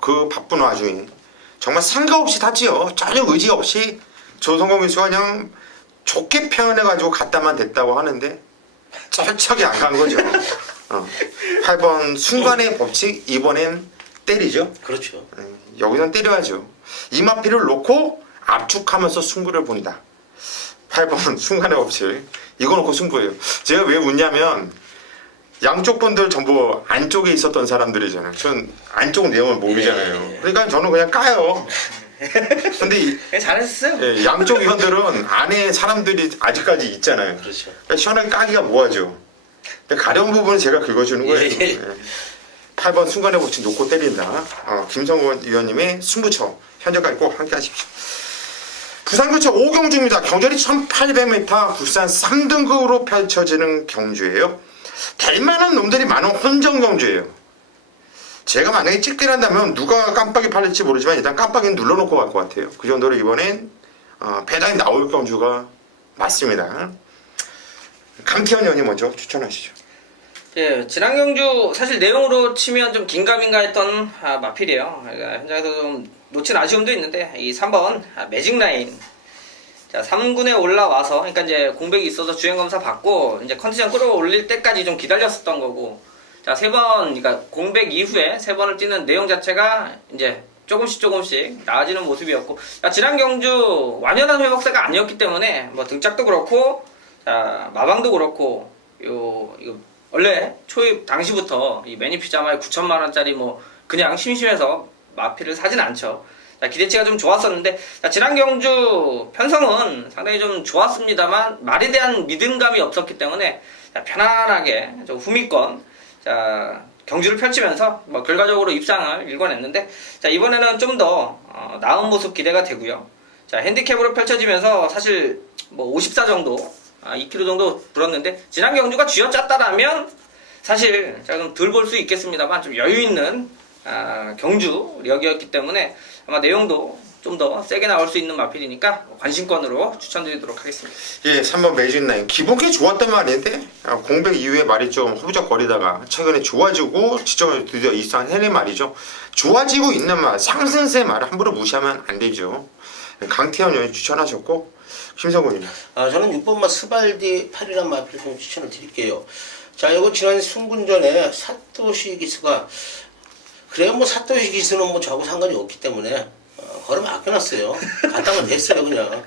그 바쁜 와중에 정말 생각 없이 탔지요. 전혀 의지 없이 조성공 선수가 그냥 좋게 표현해가지고 갔다만 됐다고 하는데 쩔척이 안 간 거죠. 8번 순간의 법칙 이번엔 때리죠. 그렇죠. 여기선 때려야죠. 이 마피를 놓고 압축하면서 승부를 본다. 8번 순간의 법칙 이거 놓고 승부예요. 제가 왜 웃냐면 양쪽 분들 전부 안쪽에 있었던 사람들이잖아요. 전 안쪽 내용을 모르잖아요. 예. 그러니까 저는 그냥 까요. 근데 잘했어요. 예, 양쪽 의원들은 안에 사람들이 아직까지 있잖아요. 그렇죠. 그러니까 시원하게 까기가 뭐하죠. 가려운 부분은 제가 긁어주는 거예요. 예. 예. 8번 순간의 법칙 놓고 때린다. 김성권 의원님의 승부처 현재까지 꼭 함께 하십시오. 부산거차 5경주입니다. 경절이 1800m 국산 3등급으로 펼쳐지는 경주예요. 될 만한 놈들이 많은 혼전 경주예요. 제가 만약에 찍기를 한다면 누가 깜빡이 팔릴지 모르지만 일단 깜빡이는 눌러놓고 갈 것 같아요. 그 정도로 이번엔 배당이 나올 경주가 맞습니다. 강태현 의원님 먼저 추천하시죠. 예, 지난 경주 사실 내용으로 치면 좀 긴가민가했던 마필이에요. 그러니까 현장에서 좀 놓친 아쉬움도 있는데 이 3번 매직 라인. 자, 3군에 올라와서 그러니까 이제 공백이 있어서 주행 검사 받고 이제 컨디션 끌어올릴 때까지 좀 기다렸었던 거고. 자, 3번 그러니까 공백 이후에 3번을 뛰는 내용 자체가 이제 조금씩 나아지는 모습이었고. 자, 지난 경주 완연한 회복세가 아니었기 때문에 뭐 등짝도 그렇고 자, 마방도 그렇고 이거 원래 초입 당시부터 이 매니피자마에 9천만 원짜리 뭐 그냥 심심해서 마필을 사진 않죠. 자, 기대치가 좀 좋았었는데 자, 지난 경주 편성은 상당히 좀 좋았습니다만 말에 대한 믿음감이 없었기 때문에 자, 편안하게 좀 후미권 자, 경주를 펼치면서 뭐 결과적으로 입상을 일궈냈는데 자, 이번에는 좀 더 나은 모습 기대가 되고요. 자, 핸디캡으로 펼쳐지면서 사실 뭐 54 정도 2kg 정도 불었는데 지난 경주가 쥐어짰다라면 사실 제가 좀 덜 볼 수 있겠습니다만 좀 여유 있는 경주력이었기 때문에 아마 내용도 좀 더 세게 나올 수 있는 마필이니까 관심권으로 추천드리도록 하겠습니다. 예, 3번 매직라인 기본기 좋았단 말인데 공백 이후에 말이 좀 허우적거리다가 최근에 좋아지고 지점을 드디어 입상해낸 말이죠. 좋아지고 있는 말, 상승세 말을 함부로 무시하면 안 되죠. 강태현 의원이 추천하셨고 김성훈입니다. 저는 6번마 스발디 8이란 마필 좀 추천을 드릴게요. 자, 이거 지난 순군전에 사토시 기수가 그래요. 뭐 사토시 기수는 뭐 저하고 상관이 없기 때문에 걸음 아껴놨어요. 갔다가 됐어요 그냥.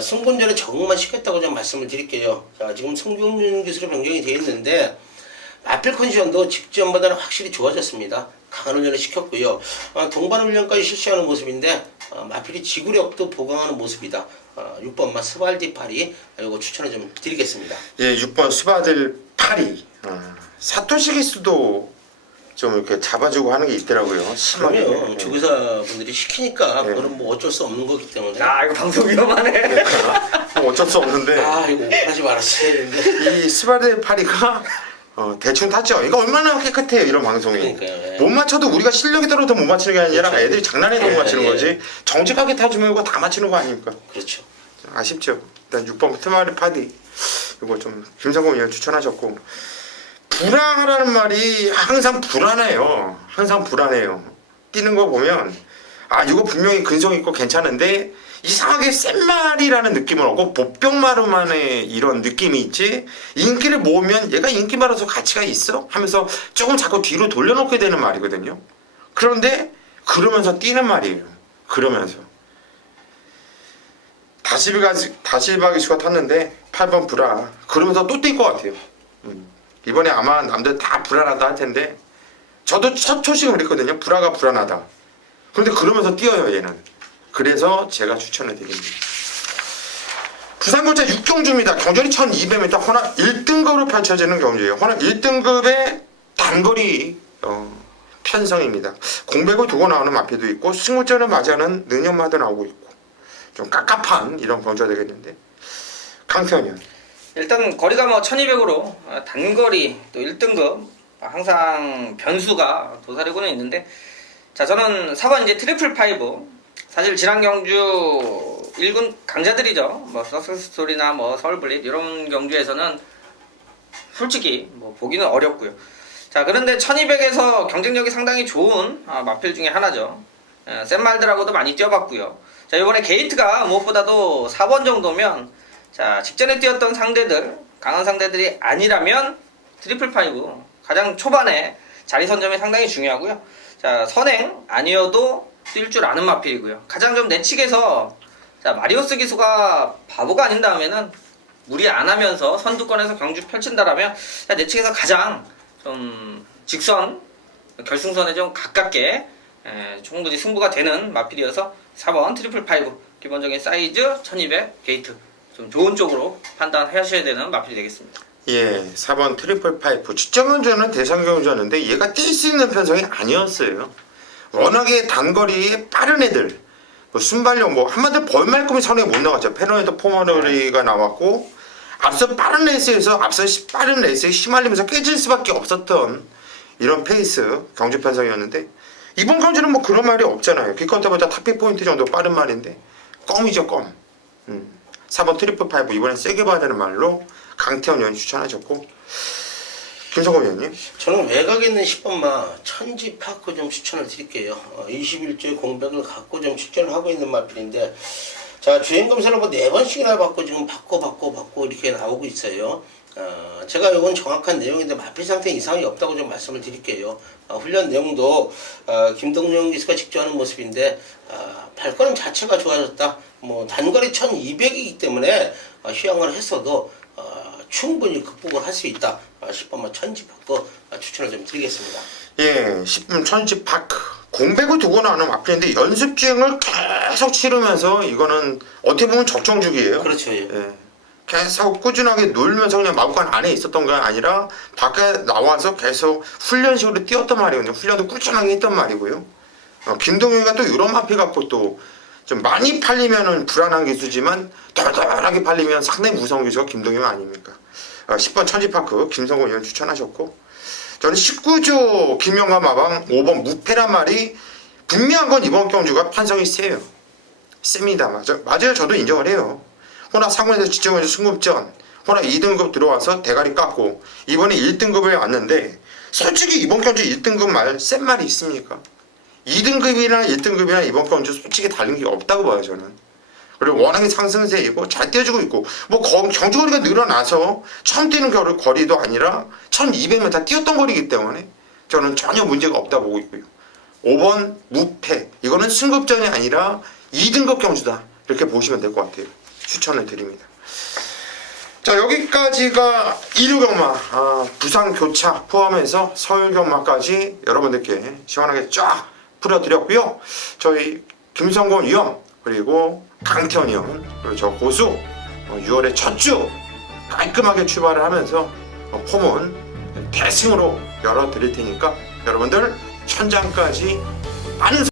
순군전에 적응만 시켰다고 좀 말씀을 드릴게요. 자, 지금 송병윤 기수로 변경이 되어 있는데 마필 컨디션도 직전보다는 확실히 좋아졌습니다. 강한 훈련을 시켰고요. 동반 훈련까지 실시하는 모습인데 마필이 지구력도 보강하는 모습이다. 6번마 스발디 파리 이거 추천을 좀 드리겠습니다. 예, 6번 스바들 파리 사토시 기수도 좀 이렇게 잡아주고 하는 게 있더라고요. 심하게. 그러면 조교사분들이 시키니까 네. 그건 뭐 어쩔 수 없는 거기 때문에. 야, 이거 방송 위험하네. 뭐 어쩔 수 없는데 이거 오픈하지 말았어야 되는데. 이 스바들 파리가 대충 탔죠. 이거 얼마나 깨끗해요 이런 방송이. 그러니까요, 예. 못 맞춰도 우리가 실력이 떨어도 못 맞추는 게 아니라 그렇죠. 애들이 장난해도 못 예, 맞추는 예. 거지. 정직하게 타주면 이거 다 맞추는 거 아닙니까? 그렇죠. 아쉽죠. 일단 6번 트마리 파디 이거 좀 김성공 의원 추천하셨고 불안하라는 말이 항상 불안해요. 항상 불안해요. 뛰는 거 보면 이거 분명히 근성 있고 괜찮은데 이상하게 센 말이라는 느낌은 없고 보병마루만의 이런 느낌이 있지 인기를 모으면 얘가 인기 많아서 가치가 있어? 하면서 조금 자꾸 뒤로 돌려놓게 되는 말이거든요. 그런데 그러면서 뛰는 말이에요. 그러면서 다실바기수가 탔는데 8번 불안. 그러면서 또 뛸 것 같아요. 이번에 아마 남들 다 불안하다 할 텐데 저도 첫 초식은 그랬거든요. 불화가 불안하다. 그런데 그러면서 뛰어요 얘는. 그래서 제가 추천을 드립니다. 부산고차 6경주입니다. 경전이 1200m 혼합 1등급으로 펼쳐지는 경주예요. 혼합 1등급의 단거리 편성입니다. 공백을 두고 나오는 마피도 있고 승무전을 맞이하는 능력마도 나오고 있고 좀 깝깝한 이런 경주가 되겠는데 강태현이요. 일단 거리가 뭐 1200으로 단거리 또 1등급 항상 변수가 도사리고는 있는데, 자 저는 4번 이제 트리플 파이브. 사실 지난 경주 1군 강자들이죠. 뭐 석세스토리나 뭐 서울블릿 이런 경주에서는 솔직히 뭐 보기는 어렵고요. 자 그런데 1200에서 경쟁력이 상당히 좋은 마필 중에 하나죠. 센 말들하고도 많이 뛰어봤고요. 자 이번에 게이트가 무엇보다도 4번 정도면, 자 직전에 뛰었던 상대들, 강한 상대들이 아니라면 트리플 파이브 가장 초반에 자리 선점이 상당히 중요하고요. 자 선행 아니어도 뛸 줄 아는 마필이고요. 가장 좀 내측에서, 자 마리오스 기수가 바보가 아닌 다음에는 무리 안 하면서 선두권에서 경주 펼친다라면 내측에서 가장 좀 직선 결승선에 좀 가깝게 충분히 승부가 되는 마필이어서 4번 트리플 파이브 기본적인 사이즈 1200 게이트 좀 좋은 쪽으로 판단하셔야 되는 마필이 되겠습니다. 예, 4번 트리플 파이프 추정은주는 대상경주였는데 얘가 뛸 수 있는 편성이 아니었어요. 워낙에 단거리에 빠른 애들, 뭐 순발력, 뭐 한마디로 벌말끔이 선에 못 나갔죠. 페노에도 포머너리가 나왔고 앞서 빠른 레이스에서 빠른 레이스에 휘말리면서 깨질 수밖에 없었던 이런 페이스 경주 편성이었는데 이번 경주는 뭐 그런 말이 없잖아요. 기껏해보자 탑픽 포인트 정도 빠른 말인데 껌이죠 껌. 4번 트리플 파이브 이번엔 세게 봐야 되는 말로 강태현 의원이 추천하셨고, 김성곤 의원님. 저는 외곽에 있는 10번마 천지파크 좀 추천을 드릴게요. 21조의 공백을 갖고 좀 추천을 하고 있는 마필인데, 자 주행 검사를 뭐 4번씩이나 받고 지금 받고 이렇게 나오고 있어요. 제가 이건 정확한 내용인데 마필 상태 이상이 없다고 좀 말씀을 드릴게요. 훈련 내용도 김동영 기수가 직접 하는 모습인데 발걸음 자체가 좋아졌다. 뭐 단거리 1200이기 때문에 휴양을 했어도 충분히 극복을 할 수 있다. 10번만 천지파크 추천을 좀 드리겠습니다. 예, 10번 천지파크 공백을 두고 나오는 마필인데 연습 주행을 계속 치르면서 이거는 어떻게 보면 적정주기예요. 그렇죠. 예. 예. 계속 꾸준하게 놀면서 그냥 마구간 안에 있었던 게 아니라 밖에 나와서 계속 훈련식으로 뛰었단 말이거든요. 훈련도 꾸준하게 했단 말이고요. 김동현이가 또 이런 마필 갖고 또 좀 많이 팔리면은 불안한 기수지만 덜덜하게 팔리면 상당히 무서운 기수가 김동현 아닙니까? 10번 천지파크 김성곤 의원 추천하셨고, 저는 19조 김영하 마방 5번 무패란 말이 분명한 건 이번 경주가 판성이 세요. 셉니다. 맞아요. 저도 인정을 해요. 호나 상원에서 지정해서 승급전 호나 2등급 들어와서 대가리 깎고 이번에 1등급을 왔는데 솔직히 이번 경주 1등급 말 센 말이 있습니까? 2등급이나 1등급이나 이번 경주 솔직히 다른 게 없다고 봐요 저는. 그리고 워낙에 상승세이고 잘 뛰어주고 있고 뭐 경주거리가 늘어나서 처음 뛰는 거리도 아니라 1200m 뛰었던 거리이기 때문에 저는 전혀 문제가 없다 보고 있고요. 5번 무패 이거는 승급전이 아니라 2등급 경주다 이렇게 보시면 될 것 같아요. 추천을 드립니다. 자 여기까지가 이류경마 부산 교차 포함해서 서울 경마까지 여러분들께 시원하게 쫙 풀어드렸고요. 저희 김성곤 위원 그리고 강태현 위원 그리고 저 고수 6월의 첫 주 깔끔하게 출발을 하면서 포문 대승으로 열어드릴 테니까 여러분들 천장까지 많은